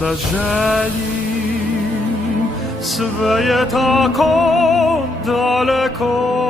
da želim, sve je tako daleko.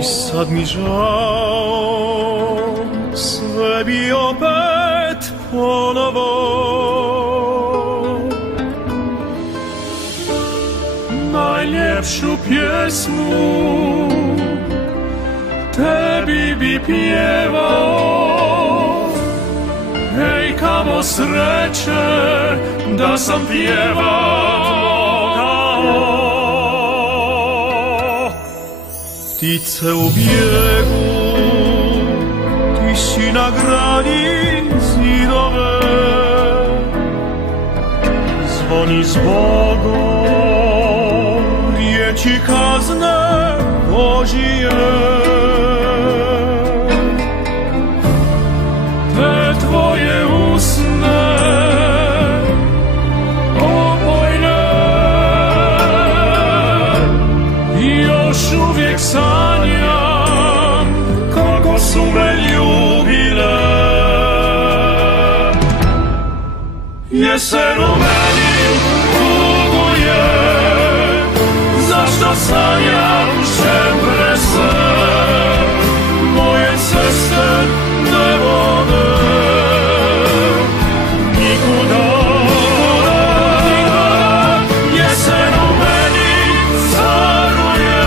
I sad mi žao, sve bi opet ponovo. Najljepšu pjesmu tebi bi pjevao. Hej, kamo sreće da sam pjevao kao ptice u bijegu, ti si na grani zidove, zvoni zbogom riječi kazne Božije. Te tvoje usne opojne još uvijek sanjam kako su me ljubile. Jesen u meni tuguje, zašto sanjam šemprese, moje ceste ne vode nikuda. Jesen u meni caruje,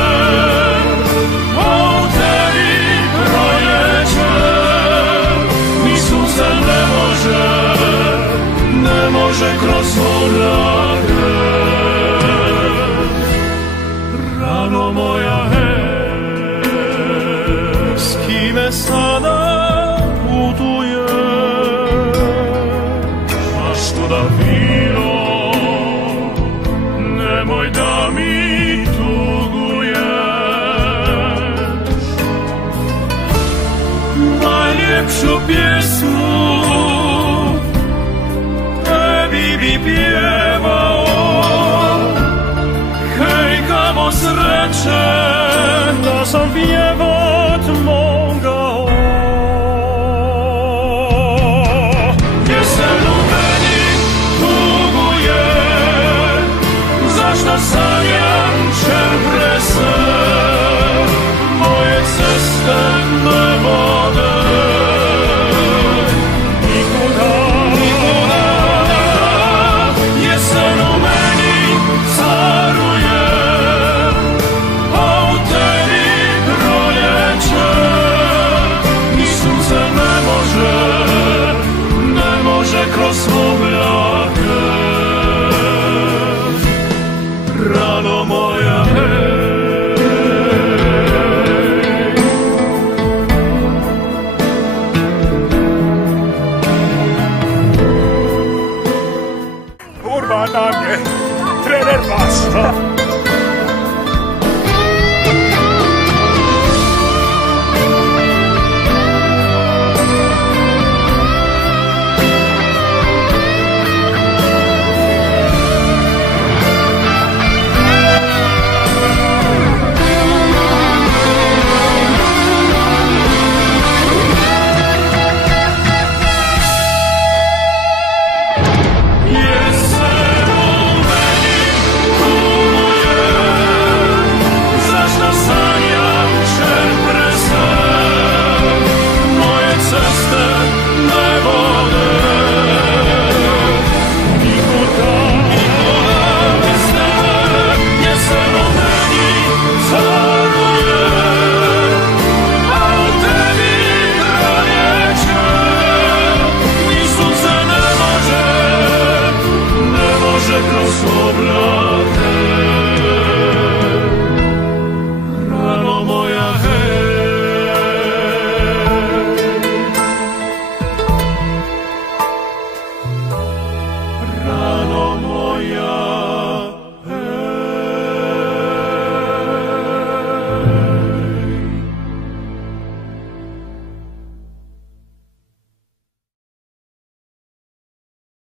a u tebi proljeće, ni sunce ne može kroz oblake. Rano moja, s kime sada putuješ? A što da bilo, nemoj da mi tuguješ. Najljepšu pjesmu tebi bi pjevao. Hej, kamo sreće da sam pjevat mogao. Jesen u meni tuguje, zašto sanjam čemprese, moje ceste ne vode nikuda. Jesen u meni caruje, a u tebi proljeće, ni sunce ne može kroz oblake. Rano moja, Urban nam je trener Basta.